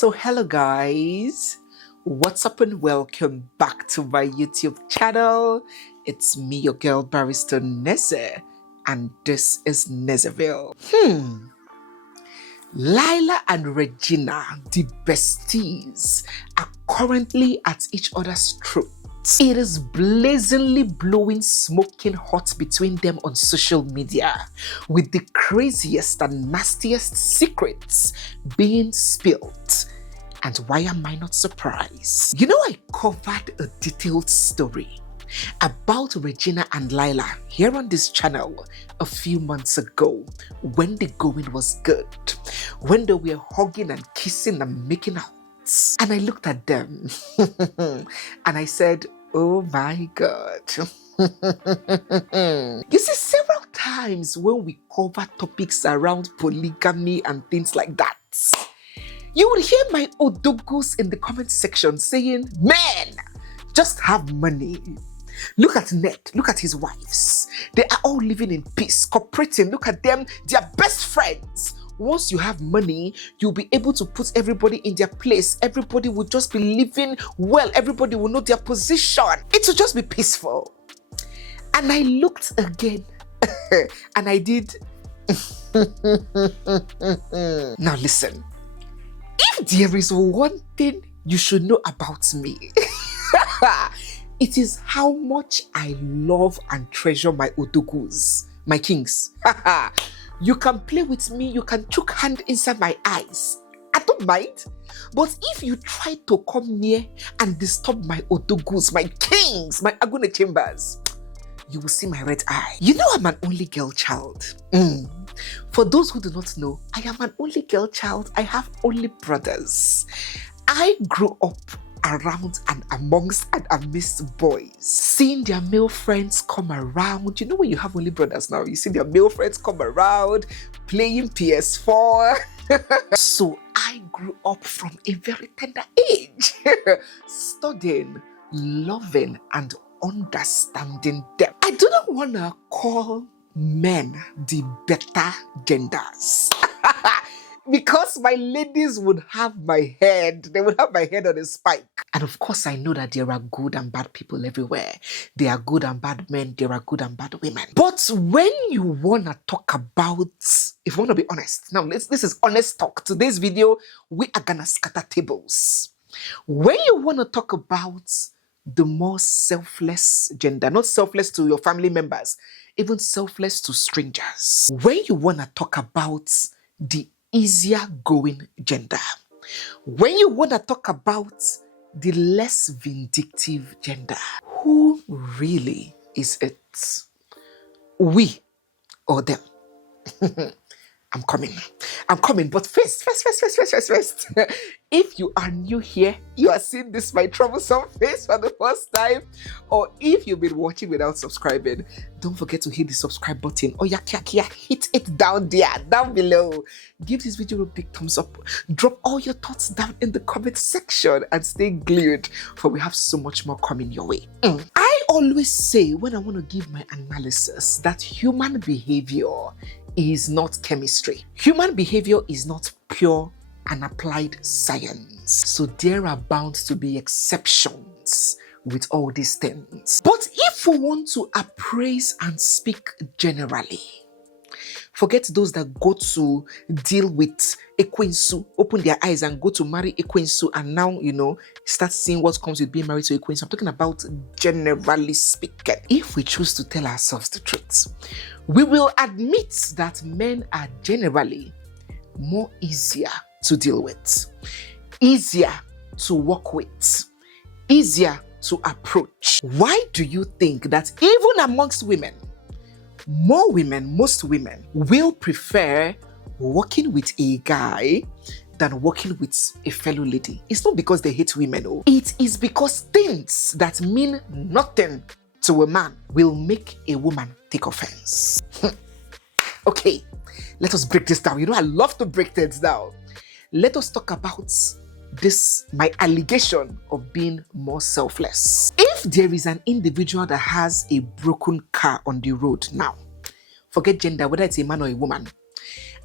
So hello guys, what's up and welcome back to my YouTube channel. It's me, your girl barrister Neze, and this is Nezville. LAILA and Regina, the besties, are currently at each other's throats. It is blazingly blowing smoking hot between them on social media, with the craziest and nastiest secrets being spilled. And why am I not surprised? You know, I covered a detailed story about Regina and LAILA here on this channel a few months ago when the going was good, when they were hugging and kissing and making out. And I looked at them and I said, oh my God. You see, several times when we cover topics around polygamy and things like that, you would hear my odogus in the comment section saying, men, just have money. Look at Ned, look at his wives. They are all living in peace, cooperating. Look at them, they are best friends. Once you have money, you'll be able to put everybody in their place. Everybody will just be living well. Everybody will know their position. It will just be peaceful. And I looked again and I did. Now listen, if there is one thing you should know about me, it is how much I love and treasure my odogus, my kings. You can play with me, you can chook hand inside my eyes. I don't mind. But if you try to come near and disturb my odogus, my kings, my agune chambers, you will see my red eye. You know I'm an only girl child. For those who do not know, I am an only girl child. I have only brothers. I grew up around and amongst and amidst boys, seeing their male friends come around. You know, when you have only brothers now, you see their male friends come around playing PS4. So I grew up from a very tender age, studying, loving, and understanding them. I do not want to call men the better genders. Because my ladies would have my head. They would have my head on a spike. And of course, I know that there are good and bad people everywhere. There are good and bad men. There are good and bad women. But when you want to talk about, if you want to be honest, now this is honest talk. Today's video, we are going to scatter tables. When you want to talk about the more selfless gender, not selfless to your family members, even selfless to strangers. When you want to talk about the easier going gender, when you want to talk about the less vindictive gender, who really is it? We or them? I'm coming, but first. If you are new here, you are seeing this my troublesome face for the first time, or if you've been watching without subscribing, don't forget to hit the subscribe button. Oh yeah, hit it down there, down below. Give this video a big thumbs up. Drop all your thoughts down in the comment section and stay glued, for we have so much more coming your way. I always say when I want to give my analysis that human behavior is not chemistry. Human behavior is not pure and applied science. So there are bound to be exceptions with all these things. But if we want to appraise and speak generally, forget those that go to deal with Ekwensu, open their eyes and go to marry Ekwensu, and now, you know, start seeing what comes with being married to Ekwensu. I'm talking about generally speaking. If we choose to tell ourselves the truth, we will admit that men are generally more easier to deal with, easier to work with, easier to approach. Why do you think that even amongst women, most women will prefer working with a guy than working with a fellow lady? It's not because they hate women. Oh. It is because things that mean nothing to a man will make a woman take offense. Okay, let us break this down. You know, I love to break things down. Let us talk about this, my allegation of being more selfless. If there is an individual that has a broken car on the road now, forget gender, whether it's a man or a woman,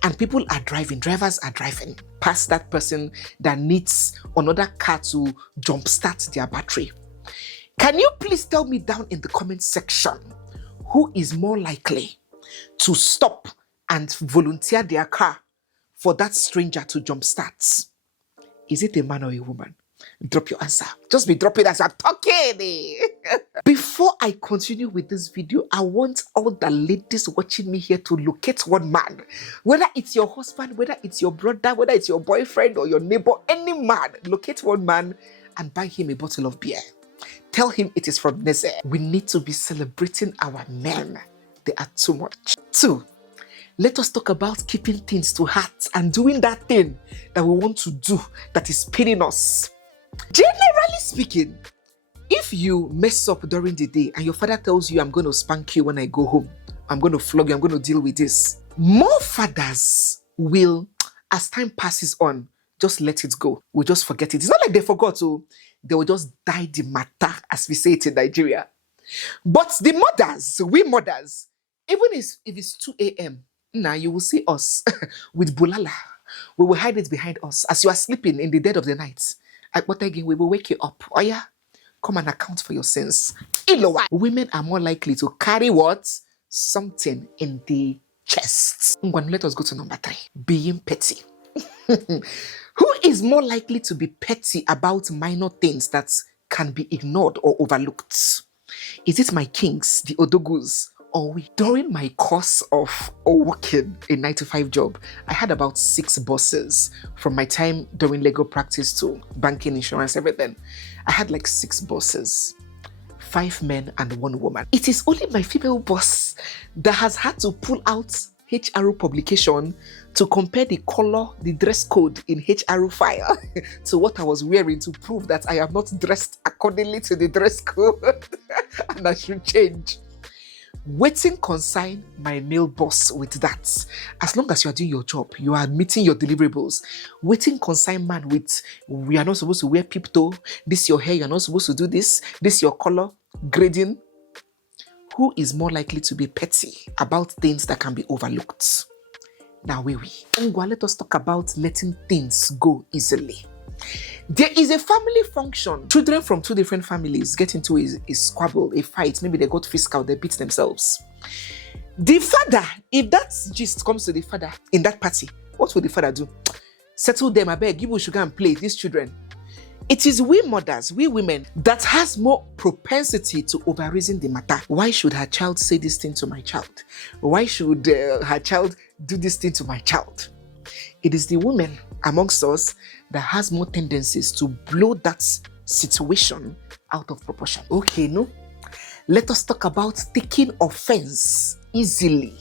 and people are driving, drivers are driving past that person that needs another car to jumpstart their battery. Can you please tell me down in the comment section who is more likely to stop and volunteer their car for that stranger to jumpstart? Is it a man or a woman? Drop your answer. Just be dropping as I'm talking. Before I continue with this video, I want all the ladies watching me here to locate one man. Whether it's your husband, whether it's your brother, whether it's your boyfriend or your neighbor, any man, locate one man and buy him a bottle of beer. Tell him it is from Nezville. We need to be celebrating our men. They are too much. 2. Let us talk about keeping things to heart and doing that thing that we want to do that is paining us. Generally speaking, if you mess up during the day and your father tells you, I'm going to spank you when I go home, I'm going to flog you, I'm going to deal with this, more fathers will, as time passes on, just let it go. We'll just forget it. It's not like they forgot, so they will just die the matter, as we say it in Nigeria. But the mothers, we mothers, even if it's 2 a.m., now you will see us with bulala. We will hide it behind us as you are sleeping in the dead of the night. At what again, we will wake you up. Oh yeah, come and account for your sins. Women are more likely to carry what? Something in the chest. Let us go to number 3. Being petty. Who is more likely to be petty about minor things that can be ignored or overlooked? Is it my kings, the odogus, or we? During my course of working a 9-to-5 job, I had about 6 bosses from my time doing legal practice to banking, insurance, everything. I had like 6 bosses, 5 men and 1 woman. It is only my female boss that has had to pull out HRO publication to compare the color, the dress code in HRO file to what I was wearing to prove that I am not dressed accordingly to the dress code and I should change. Waiting consign my male boss with that. As long as you are doing your job, you are meeting your deliverables. Waiting consign man with, we are not supposed to wear peep toe. This your hair, you're not supposed to do this. This your color, grading. Who is more likely to be petty about things that can be overlooked? Now, let us talk about letting things go easily. There is a family function. Children from 2 different families get into a squabble, a fight. Maybe they got physical, they beat themselves. The father, if that gist comes to the father in that party, what will the father do? Settle them, I beg, give you sugar and play, these children. It is we mothers, we women, that has more propensity to overreason the matter. Why should her child say this thing to my child? Why should her child do this thing to my child? It is the woman amongst us that has more tendencies to blow that situation out of proportion. Okay, no? Let us talk about taking offense easily.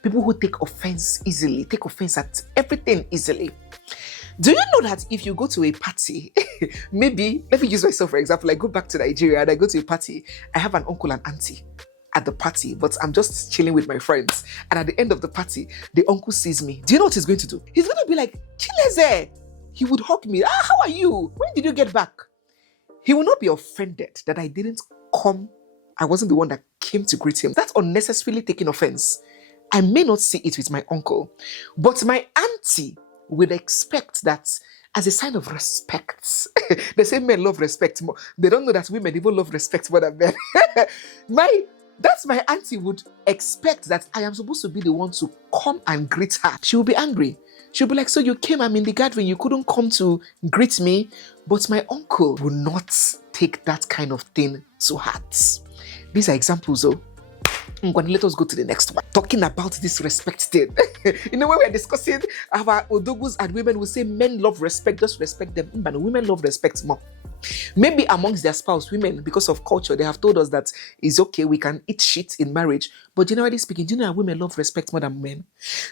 People who take offense easily, take offense at everything easily. Do you know that if you go to a party, maybe, let me use myself for example, I go back to Nigeria and I go to a party, I have an uncle and auntie at the party, but I'm just chilling with my friends. And at the end of the party, the uncle sees me. Do you know what he's going to do? He's going to be like, Chileze. He would hug me. How are you? When did you get back? He will not be offended that I didn't come. I wasn't the one that came to greet him. That's unnecessarily taking offense. I may not see it with my uncle, but my auntie would expect that as a sign of respect. They say men love respect more. They don't know that women even love respect more than men. That's my auntie would expect that I am supposed to be the one to come and greet her. She will be angry. She'll be like, so you came, I'm in the gathering, you couldn't come to greet me. But my uncle will not take that kind of thing to heart. These are examples, though. Let us go to the next one. Talking about this respect thing. You know, when we're discussing our odogus and women will say men love respect, just respect them. But women love respect more. Maybe amongst their spouse, women, because of culture, they have told us that it's okay, we can eat shit in marriage. But generally speaking, do you know that women love respect more than men?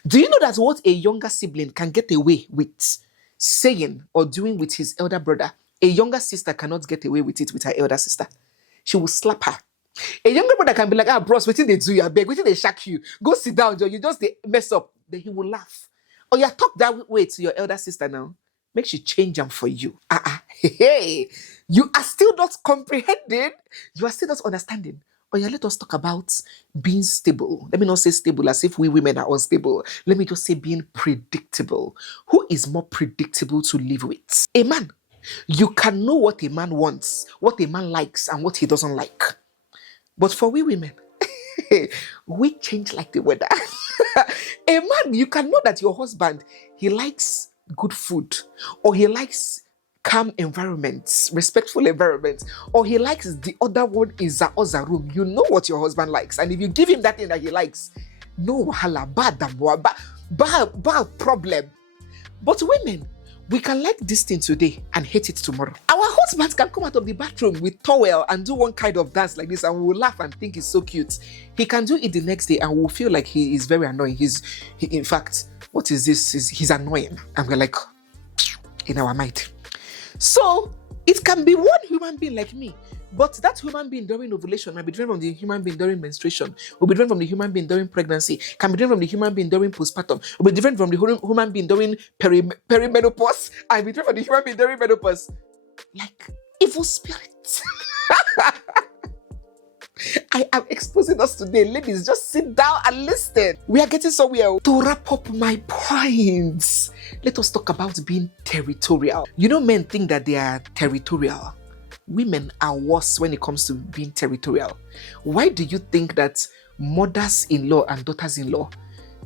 Do you know that what a younger sibling can get away with saying or doing with his elder brother, a younger sister cannot get away with it with her elder sister? She will slap her. A younger brother can be like, bros, what did they do? You beg, what did they shack you? Go sit down, Joe. You just mess up. Then he will laugh. Or you talk that way to your elder sister now. Make she change them for you. Hey, you are still not comprehending. You are still not understanding. Oh yeah, let us talk about being stable. Let me not say stable as if we women are unstable. Let me just say being predictable. Who is more predictable to live with? A man. You can know what a man wants, what a man likes, and what he doesn't like. But for we women, we change like the weather. A man, you can know that your husband, he likes good food, or he likes calm environments, respectful environments, or he likes the other one is a other room. You know what your husband likes, and if you give him that thing that he likes, no wahala, bad problem. But women, we can like this thing today and hate it tomorrow. Our husbands can come out of the bathroom with towel and do one kind of dance like this, and we'll laugh and think it's so cute. He can do it the next day and we'll feel like he is very annoying. In fact, what is this? He's annoying. And we're like, in our mind. So it can be one human being like me, but that human being during ovulation might be different from the human being during menstruation, will be different from the human being during pregnancy, can be different from the human being during postpartum, will be different from the human being during perimenopause, and be different from the human being during menopause. Like evil spirits. I am exposing us today. Ladies, just sit down and listen. We are getting somewhere. To wrap up my points, let us talk about being territorial. You know, men think that they are territorial. Women are worse when it comes to being territorial. Why do you think that mothers-in-law and daughters-in-law,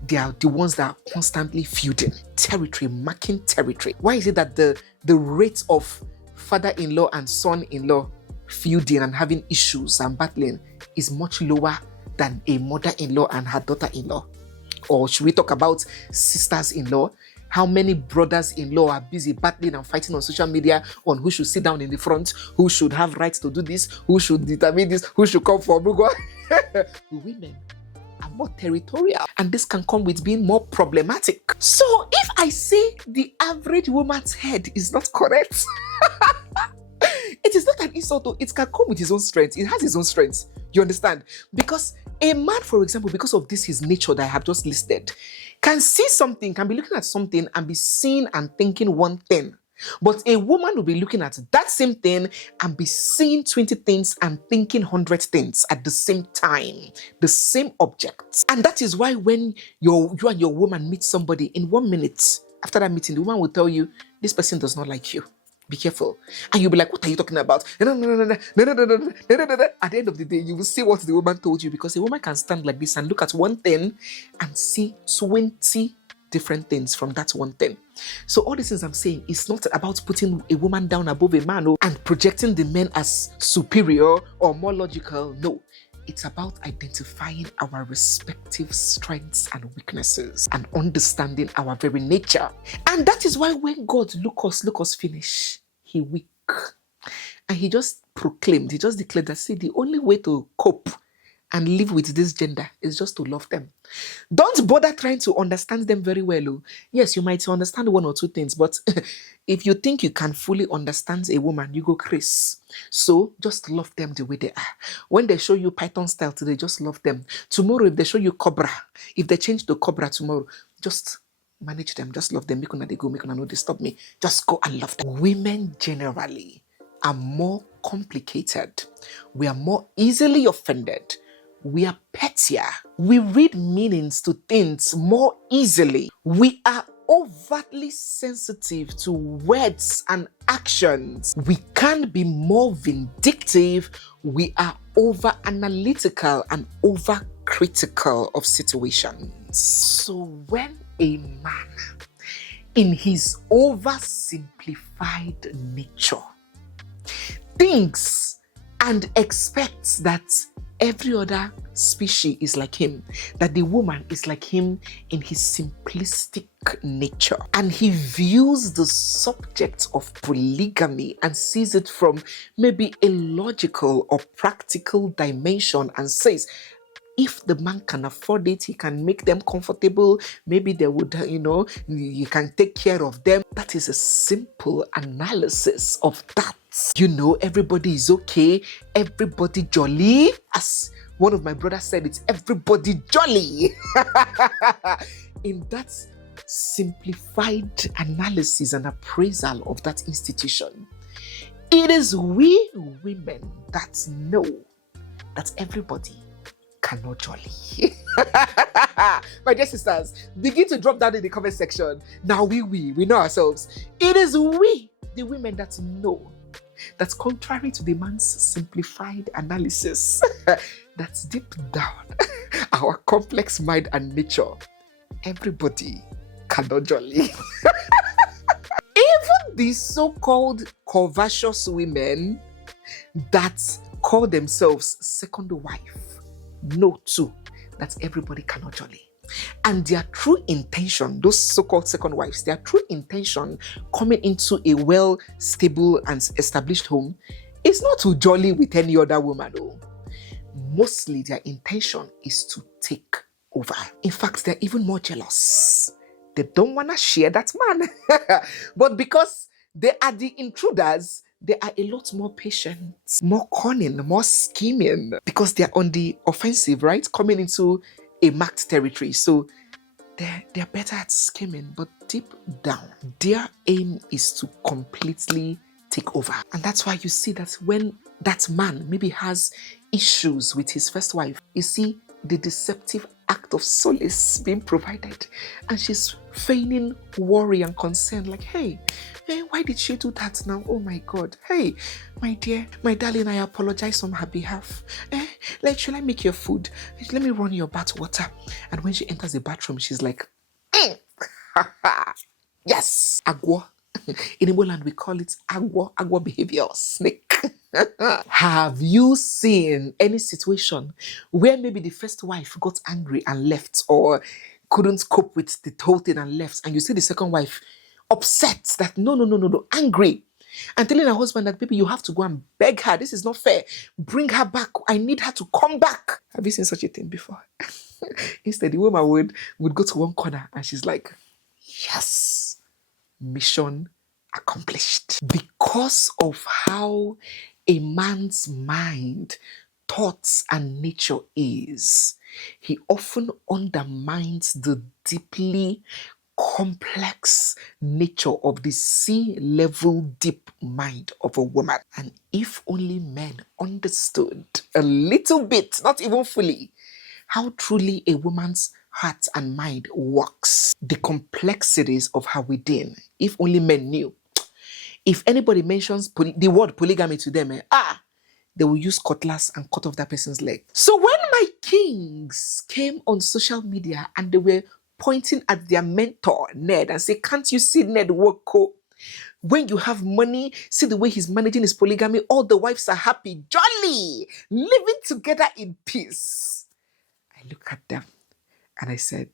they are the ones that are constantly feuding? Territory, marking territory. Why is it that the rate of father-in-law and son-in-law feuding and having issues and battling is much lower than a mother-in-law and her daughter-in-law? Or should we talk about sisters-in-law? How many brothers-in-law are busy battling and fighting on social media on who should sit down in the front, who should have rights to do this, who should determine this, who should come for Bugo? Women are more territorial, and this can come with being more problematic. So if I say the average woman's head is not correct, it is not an insult, though. It can come with his own strength. It has his own strengths. You understand? Because a man, for example, because of this, his nature that I have just listed, can see something, can be looking at something and be seeing and thinking one thing. But a woman will be looking at that same thing and be seeing 20 things and thinking 100 things at the same time, the same object. And that is why when you and your woman meet somebody, in 1 minute after that meeting, the woman will tell you, this person does not like you. Be careful. And you'll be like, what are you talking about? No. At the end of the day, you will see what the woman told you, because a woman can stand like this and look at one thing and see 20 different things from that one thing. So all these things I'm saying is not about putting a woman down above a man and projecting the men as superior or more logical. No. It's about identifying our respective strengths and weaknesses and understanding our very nature. And that is why when God look us finish, he weak. And he just proclaimed, he just declared that, see, the only way to cope and live with this gender is just to love them. Don't bother trying to understand them very well. Oh. Yes, you might understand one or two things, but if you think you can fully understand a woman, you go crazy. So just love them the way they are. When they show you Python style today, just love them. Tomorrow, if they show you Cobra, if they change to Cobra tomorrow, just manage them. Just love them. Make una they go, make una no disturb me. Just go and love them. Women generally are more complicated. We are more easily offended. We are pettier. We read meanings to things more easily. We are overtly sensitive to words and actions. We can be more vindictive. We are over analytical and over critical of situations. So when a man, in his oversimplified nature, thinks and expects that every other species is like him, that the woman is like him in his simplistic nature, and he views the subject of polygamy and sees it from maybe a logical or practical dimension and says, if the man can afford it, he can make them comfortable, maybe they would, you can take care of them. That is a simple analysis of that. Everybody is okay, everybody jolly. As one of my brothers said, it's everybody jolly. In that simplified analysis and appraisal of that institution, it is we women that know that everybody cannot jolly. My dear sisters, begin to drop down in the comment section. Now we know ourselves. It is we, the women, that know that contrary to the man's simplified analysis, that's deep down our complex mind and nature, everybody cannot jolly. Even these so-called covetous women that call themselves second wife know too that everybody cannot jolly. And their true intention, those so-called second wives, their true intention coming into a well, stable and established home is not to jolly with any other woman. Oh. Mostly their intention is to take over. In fact, they're even more jealous. They don't want to share that man. But because they are the intruders, they are a lot more patient, more cunning, more scheming, because they're on the offensive, right? Coming into a marked territory. So they're better at scheming, but deep down, their aim is to completely take over. And that's why you see that when that man maybe has issues with his first wife, you see the deceptive act of solace being provided, and she's feigning worry and concern, like, hey, why did she do that now? Oh my God. Hey, my dear, my darling, I apologize on her behalf. Should I make your food? Let me run your bath water. And when she enters the bathroom, she's like, yes, agua. In Igbo land, we call it agua behavior, snake. Have you seen any situation where maybe the first wife got angry and left, or couldn't cope with the whole thing and left, and you see the second wife upset that no, angry, and telling her husband that, baby, you have to go and beg her, this is not fair, bring her back, I need her to come back? Have you seen such a thing before? Instead, the woman would go to one corner and she's like, yes, mission accomplished. Because of how a man's mind, thoughts and nature is, he often undermines the deeply complex nature of the sea-level deep mind of a woman. And if only men understood a little bit, not even fully, how truly a woman's heart and mind works, the complexities of her within, if only men knew. If anybody mentions the word polygamy to them, they will use cutlass and cut off that person's leg. So when my kings came on social media and they were pointing at their mentor, Ned, and say, can't you see Ned work? When you have money, see the way he's managing his polygamy, all the wives are happy, jolly, living together in peace. I look at them and I said,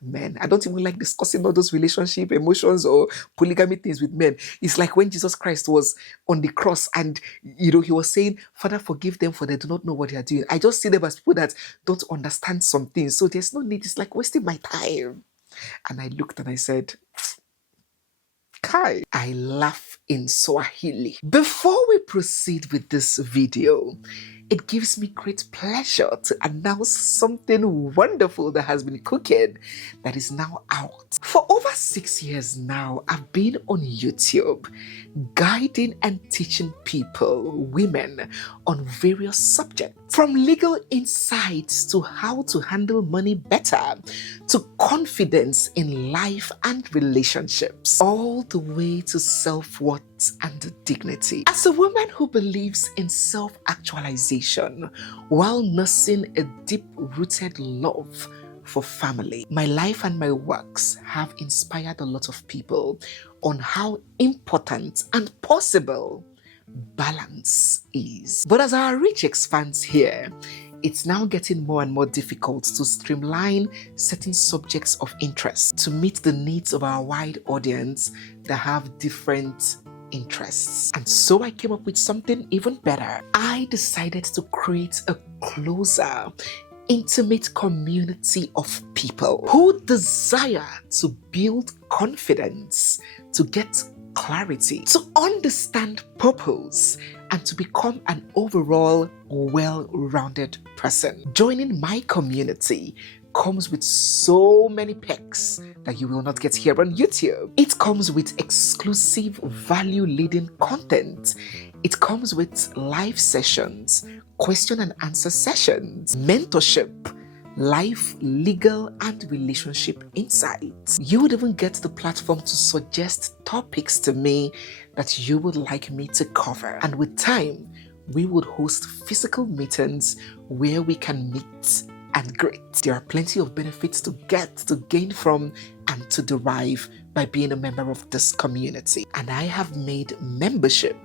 men, I don't even like discussing all those relationship, emotions, or polygamy things with men. It's like when Jesus Christ was on the cross and, he was saying, Father, forgive them for they do not know what they are doing. I just see them as people that don't understand some things. So there's no need. It's like wasting my time. And I looked and I said, Kai. I laugh in Swahili. Before we proceed with this video, it gives me great pleasure to announce something wonderful that has been cooking that is now out. For over 6 years now, I've been on YouTube guiding and teaching people, women, on various subjects. From legal insights to how to handle money better, to confidence in life and relationships, all the way to self-worth and dignity. As a woman who believes in self-actualization while nursing a deep-rooted love for family, my life and my works have inspired a lot of people on how important and possible balance is. But as our reach expands here, it's now getting more and more difficult to streamline certain subjects of interest to meet the needs of our wide audience that have different interests. And so I came up with something even better. I decided to create a closer, intimate community of people who desire to build confidence, to get clarity, to understand purpose, and to become an overall well-rounded person. Joining my community comes with so many perks that you will not get here on YouTube. It comes with exclusive value-laden content, It comes with live sessions, question and answer sessions, mentorship, life, legal, and relationship insights. You would even get the platform to suggest topics to me that you would like me to cover. And with time, we would host physical meetings where we can meet and greet. There are plenty of benefits to gain from, and to derive by being a member of this community. And I have made membership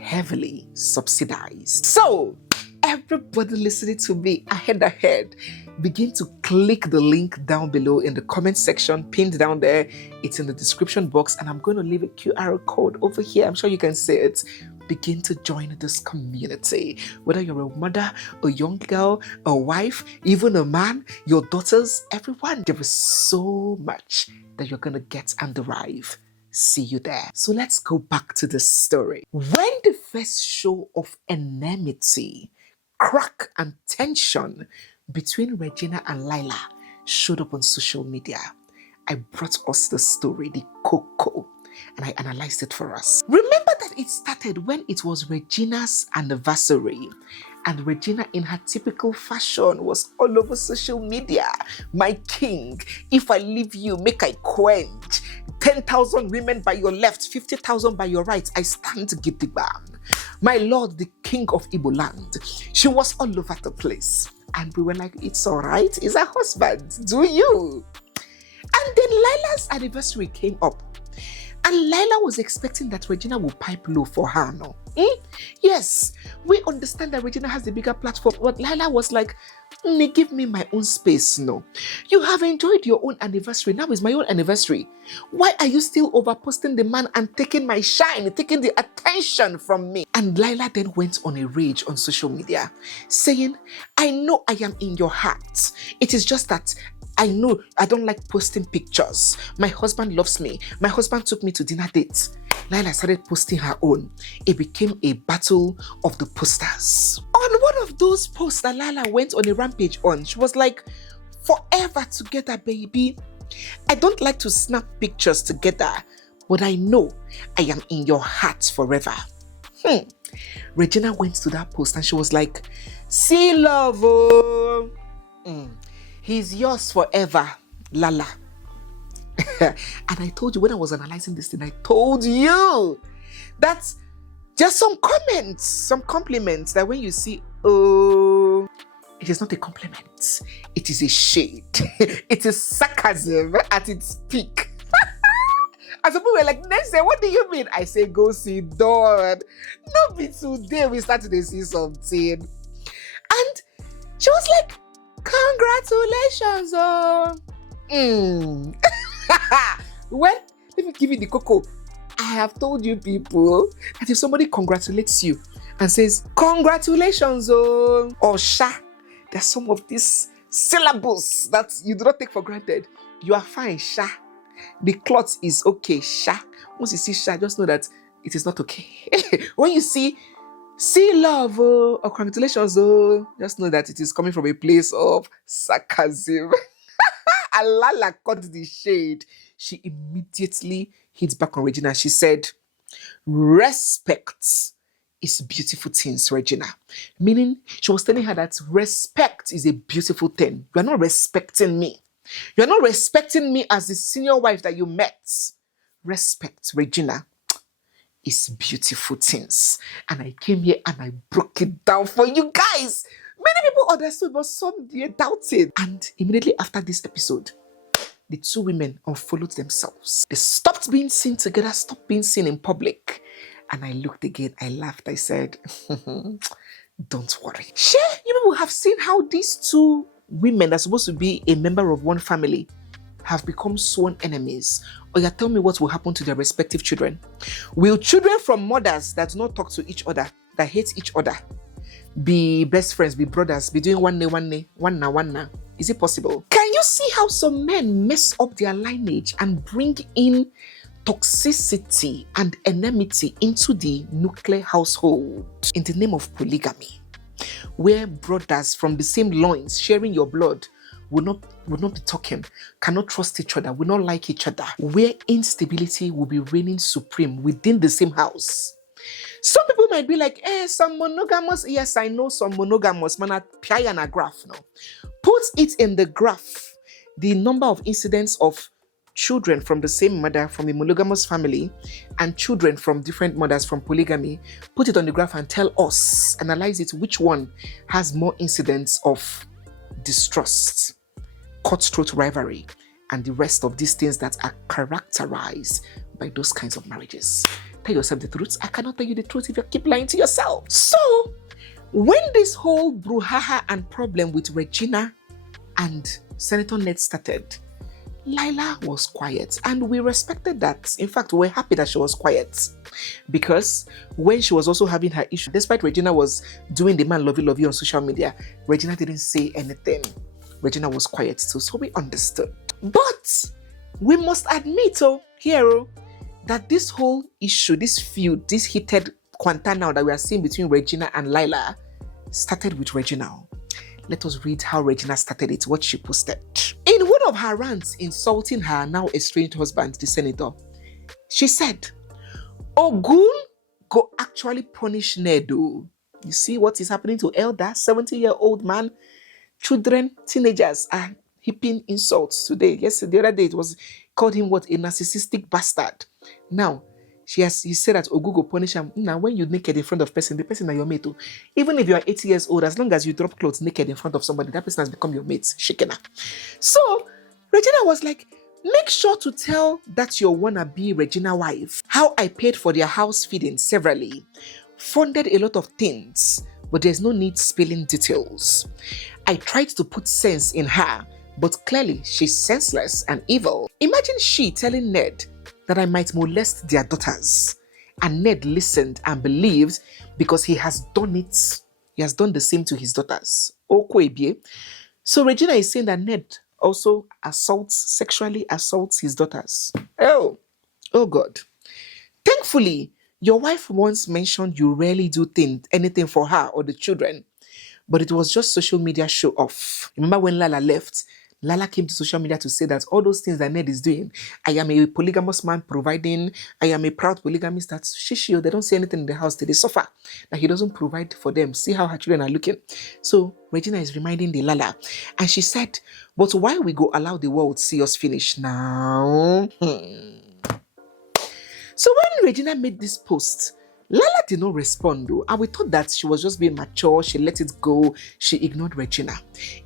heavily subsidized. So, everybody listening to me ahead, begin to click the link down below in the comment section, pinned down there. It's in the description box, and I'm going to leave a QR code over here. I'm sure you can see it. Begin to join this community. Whether you're a mother, a young girl, a wife, even a man, your daughters, everyone. There is so much that you're going to get and derive. See you there. So let's go back to the story. When the first show of enmity, crack, and tension between Regina and LAILA showed up on social media, I brought us the story, the cocoa, and I analyzed it for us. Remember that it started when it was Regina's anniversary, and Regina, in her typical fashion, was all over social media. My king, if I leave you, make I quench. 10,000 women by your left, 50,000 by your right. I stand Gidigba. My lord, the king of Igbo land. She was all over the place. And we were like, it's all right. It's her husband. Do you? And then LAILA's anniversary came up. And LAILA was expecting that Regina would pipe low for her, no? Yes, we understand that Regina has the bigger platform, but LAILA was like, give me my own space, no? You have enjoyed your own anniversary, now is my own anniversary. Why are you still overposting the man and taking my shine, taking the attention from me? And LAILA then went on a rage on social media, saying, I know I am in your heart. It is just that I know I don't like posting pictures. My husband loves me. My husband took me to dinner dates. LAILA started posting her own. It became a battle of the posters. On one of those posts that LAILA went on a rampage on, she was like, forever together, baby. I don't like to snap pictures together, but I know I am in your heart forever. Regina went to that post and she was like, see love, oh. He's yours forever, Lala. And I told you when I was analyzing this thing, I told you that just some comments, some compliments that when you see, oh, it is not a compliment. It is a shade. It is sarcasm at its peak. And some people were like, Nezville, what do you mean? I say, go see Dawn. Not be today we started to see something. And she was like, congratulations, oh. Well, let me give you the cocoa. I have told you people that if somebody congratulates you and says, congratulations, oh, or sha, there's some of these syllables that you do not take for granted. You are fine, sha. The cloth is okay, sha. Once you see sha, just know that it is not okay. When you see love, oh, or congratulations, oh, just know that it is coming from a place of sarcasm. And Lala caught the shade. She immediately hit back on Regina. She said, respect is beautiful things, Regina. Meaning, she was telling her that respect is a beautiful thing. You are not respecting me. You are not respecting me as the senior wife that you met. Respect, Regina, is beautiful things. And I came here and I broke it down for you guys. Many people understood, but some doubted. And immediately after this episode, the two women unfollowed themselves. They stopped being seen together, stopped being seen in public. And I looked again, I laughed, I said, don't worry. Sure, you people have seen how these two women that are supposed to be a member of one family have become sworn enemies. Or you tell me what will happen to their respective children. Will children from mothers that do not talk to each other, that hate each other, be best friends, be brothers, be doing one na? Is it possible? Can you see how some men mess up their lineage and bring in toxicity and enmity into the nuclear household in the name of polygamy, where brothers from the same loins sharing your blood will not be talking, cannot trust each other, will not like each other, where instability will be reigning supreme within the same house? Some people might be like, some monogamous. Yes, I know some monogamous. Man, pie and a graph now. Put it in the graph, the number of incidents of children from the same mother from a monogamous family and children from different mothers from polygamy. Put it on the graph and tell us, analyze it, which one has more incidents of distrust, cutthroat rivalry, and the rest of these things that are characterized by those kinds of marriages. Tell yourself the truth. I cannot tell you the truth if you keep lying to yourself. So, when this whole brouhaha and problem with Regina and Senator Ned started, LAILA was quiet, and we respected that. In fact, we were happy that she was quiet, because when she was also having her issue, despite Regina was doing the man lovey on social media, Regina didn't say anything. Regina was quiet too, so we understood. But we must admit, that this whole issue, this feud, this heated quanta now that we are seeing between Regina and LAILA started with Regina. Let us read how Regina started it, what she posted. In one of her rants insulting her now estranged husband, the senator, she said, Ogun go actually punish Nedo. You see what is happening to elder, 70-year-old man, children, teenagers are heaping insults today. Yesterday, the other day, it was called him what? A narcissistic bastard. Now, he said that Ogu go punish him. Now, when you're naked in front of person, the person that your mate, even if you are 80 years old, as long as you drop clothes naked in front of somebody, that person has become your mate. Shikena. So, Regina was like, make sure to tell that your wannabe Regina wife how I paid for their house feeding severally, funded a lot of things, but there's no need spilling details. I tried to put sense in her, but clearly she's senseless and evil. Imagine she telling Ned that I might molest their daughters. And Ned listened and believed because he has done it. He has done the same to his daughters. So Regina is saying that Ned also sexually assaults his daughters. Oh God. Thankfully, your wife once mentioned you rarely do anything for her or the children, but it was just social media show off. Remember when Lala left? Lala came to social media to say that all those things that Ned is doing, I am a polygamous man providing, I am a proud polygamist, that shishio, they don't say anything in the house, they suffer, that he doesn't provide for them. See how her children are looking. So Regina is reminding the Lala, and she said, but why we go allow the world see us finish now? So when Regina made this post, Lala did not respond though, and we thought that she was just being mature, she let it go, she ignored Regina.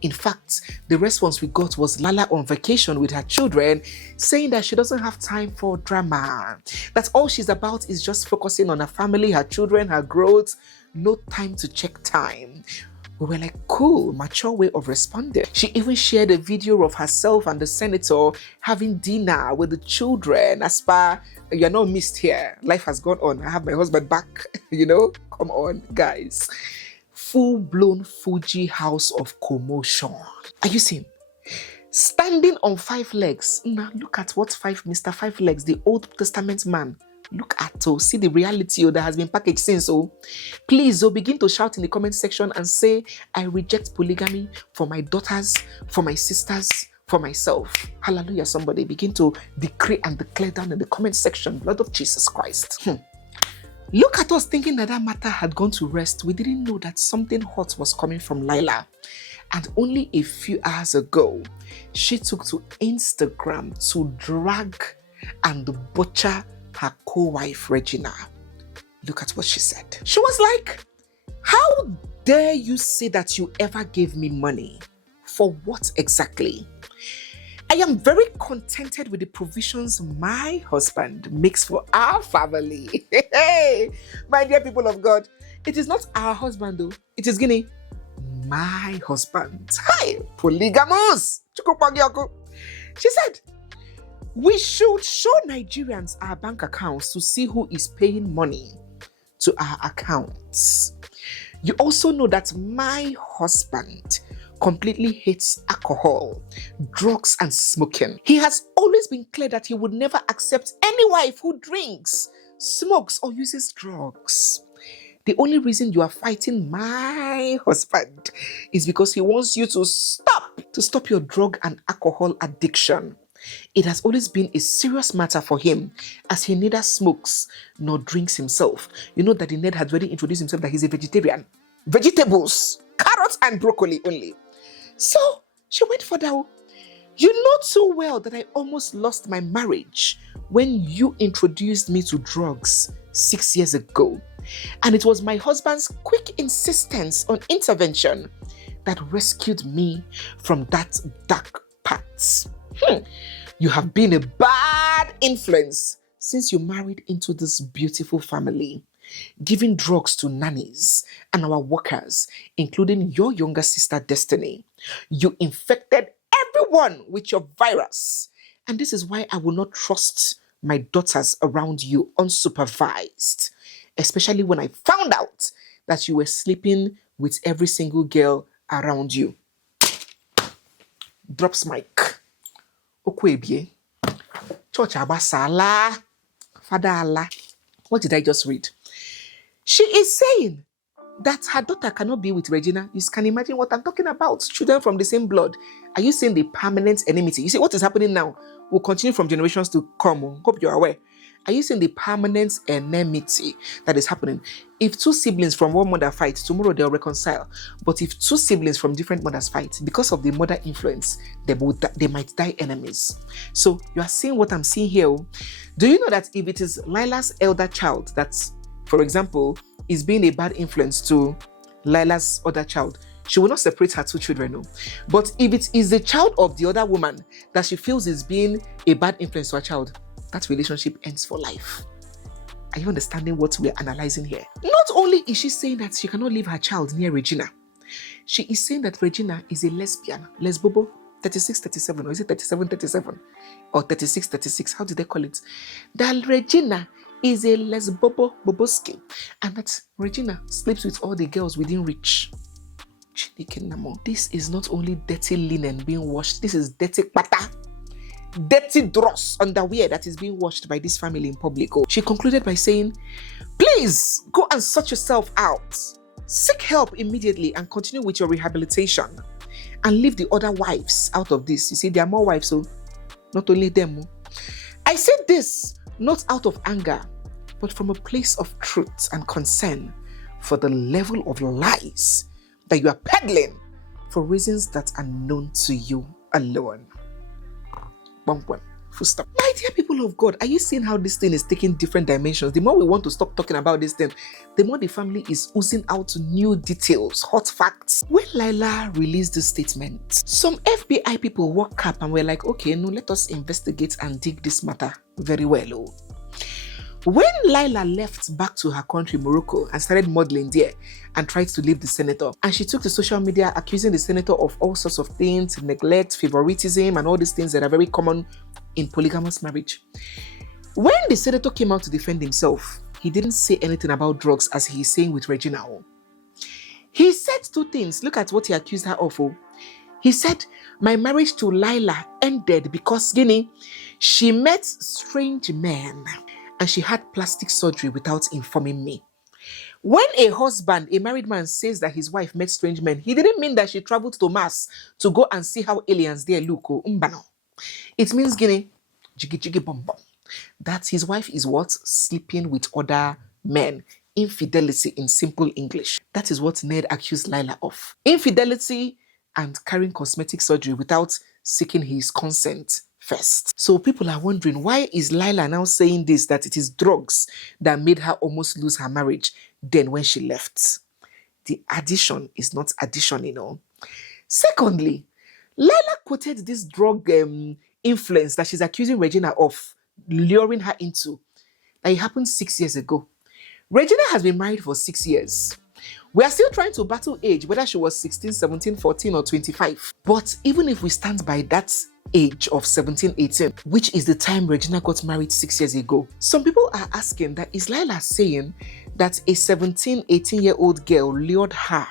In fact, the response we got was Lala on vacation with her children, saying that she doesn't have time for drama. That all she's about is just focusing on her family, her children, her growth, no time to check time. We were like, cool, mature way of responding. She even shared a video of herself and the senator having dinner with the children. As per, you're not missed here. Life has gone on. I have my husband back. Come on, guys. Full-blown Fuji house of commotion. Are you seeing? Standing on 5 legs. Now look at what Mr. 5 Legs, the Old Testament man. Look at see the reality that has been packaged since. Please begin to shout in the comment section and say, I reject polygamy for my daughters, for my sisters, for myself. Hallelujah. Somebody begin to decree and declare down in the comment section, blood of Jesus Christ. Look at us thinking that matter had gone to rest. We didn't know that something hot was coming from LAILA. And only a few hours ago, she took to Instagram to drag and butcher her co-wife Regina. Look at what she said. She was like, how dare you say that you ever gave me money? For what exactly? I am very contented with the provisions my husband makes for our family. My dear people of God, it is not our husband though. It is GINA, my husband. Hi, polygamous. She said, we should show Nigerians our bank accounts to see who is paying money to our accounts. You also know that my husband completely hates alcohol, drugs, and smoking. He has always been clear that he would never accept any wife who drinks, smokes, or uses drugs. The only reason you are fighting my husband is because he wants you to stop your drug and alcohol addiction. It has always been a serious matter for him, as he neither smokes nor drinks himself. You know that the Ned had already introduced himself that he's a vegetarian. Vegetables, carrots and broccoli only. So she went for that. You know too well that I almost lost my marriage when you introduced me to drugs 6 years ago. And it was my husband's quick insistence on intervention that rescued me from that dark path. You have been a bad influence since you married into this beautiful family, giving drugs to nannies and our workers, including your younger sister Destiny. You infected everyone with your virus. And this is why I will not trust my daughters around you unsupervised, especially when I found out that you were sleeping with every single girl around you. Drops mic. Okwebie. Church abasala. Father Allah. What did I just read? She is saying that her daughter cannot be with Regina. You can imagine what I'm talking about. Children from the same blood. Are you saying the permanent enmity? You see what is happening now will continue from generations to come. Hope you're aware. Are you saying the permanent enmity that is happening? If two siblings from one mother fight, tomorrow they'll reconcile. But if two siblings from different mothers fight, because of the mother influence, they might die enemies. So you are seeing what I'm seeing here. Do you know that if it is LAILA's elder child that's, for example, is being a bad influence to LAILA's other child, she will not separate her two children, no. But if it is the child of the other woman that she feels is being a bad influence to her child, that relationship ends for life. Are you understanding what we're analyzing here? Not only is she saying that she cannot leave her child near Regina, she is saying that Regina is a lesbian, lesbobo, 36-37, or is it 37-37? Or 36-36, how did they call it? That Regina is a lesbobo, boboski, and that Regina sleeps with all the girls within reach. This is not only dirty linen being washed, this is dirty pata. Dirty dross underwear that is being washed by this family in public. She concluded by saying, please go and sort yourself out. Seek help immediately and continue with your rehabilitation. And leave the other wives out of this. You see, there are more wives, so not only them. I said this not out of anger, but from a place of truth and concern for the level of lies that you are peddling for reasons that are known to you alone. Full stop. My dear people of God, are you seeing how this thing is taking different dimensions? The more we want to stop talking about this thing, the more the family is oozing out new details, hot facts. When LAILA released this statement, some FBI people woke up and were like, okay, no, let us investigate and dig this matter very well. When LAILA left back to her country, Morocco, and started modeling there and tried to leave the senator, and she took to social media accusing the senator of all sorts of things, neglect, favoritism, and all these things that are very common in polygamous marriage. When the senator came out to defend himself, he didn't say anything about drugs as he is saying with Regina. He said two things. Look at what he accused her of. He said, my marriage to LAILA ended because, she met strange men and she had plastic surgery without informing me. When a husband, a married man, says that his wife met strange men, he didn't mean that she traveled to Mars to go and see how aliens there look. It means, jiggy jiggy bum bum, that his wife is what? Sleeping with other men. Infidelity in simple English. That is what Ned accused LAILA of. Infidelity and carrying cosmetic surgery without seeking his consent first. So people are wondering, why is LAILA now saying this, that it is drugs that made her almost lose her marriage then when she left? The addition is not addition, Secondly, LAILA quoted this drug influence that she's accusing Regina of luring her into. That it happened 6 years ago. Regina has been married for 6 years. We are still trying to battle age, whether she was 16, 17, 14 or 25. But even if we stand by that age of 17, 18, which is the time Regina got married 6 years ago, some people are asking that is LAILA saying that a 17, 18-year-old girl lured her,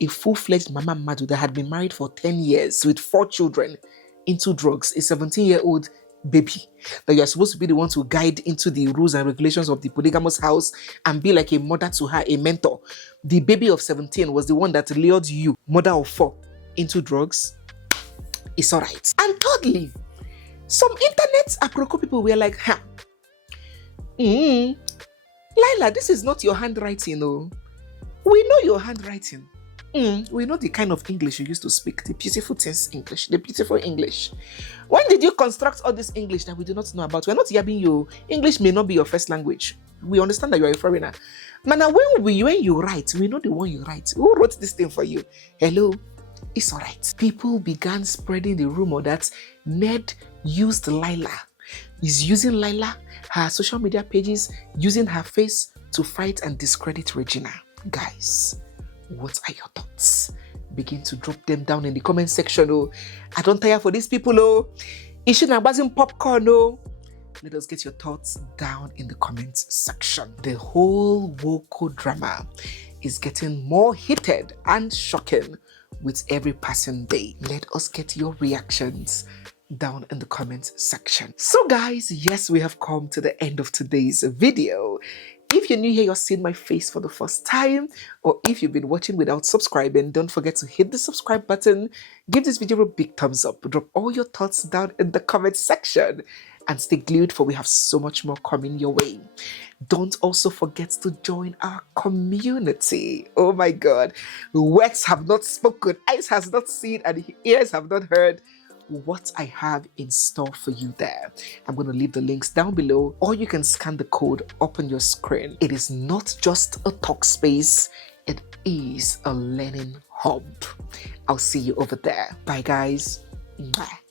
a full-fledged mama madu that had been married for 10 years with 4 children, into drugs, a 17-year-old baby that you are supposed to be the one to guide into the rules and regulations of the polygamous house and be like a mother to her, a mentor. The baby of 17 was the one that lured you, mother of 4, into drugs. It's all right. And thirdly, Some internet aproko people were like, LAILA, this is not your handwriting, oh. We know your handwriting. We know the kind of English you used to speak, the beautiful tense English, the beautiful English. When did you construct all this English that we do not know about? We're not yabbing you. English may not be your first language. We understand that you're a foreigner. But now when you write, we know the one you write. Who wrote this thing for you? Hello? It's all right. People began spreading the rumor that Ned used LAILA. He's using LAILA, her social media pages, using her face to fight and discredit Regina. Guys, what are your thoughts? Begin to drop them down in the comment section. Oh, I don't tire for these people. Oh, issue na bazin popcorn. Oh, let us get your thoughts down in the comment section. The whole Woko drama is getting more heated and shocking with every passing day. Let us get your reactions down in the comment section. So guys, yes, we have come to the end of today's video. If you're new here, you're seeing my face for the first time, or if you've been watching without subscribing, don't forget to hit the subscribe button, give this video a big thumbs up, drop all your thoughts down in the comment section, and stay glued for we have so much more coming your way. Don't also forget to join our community. Oh my God, words have not spoken, eyes has not seen, and ears have not heard what I have in store for you there. I'm going to leave the links down below, or you can scan the code up on your screen. It is not just a talk space, it is a learning hub. I'll see you over there. Bye guys. Bye.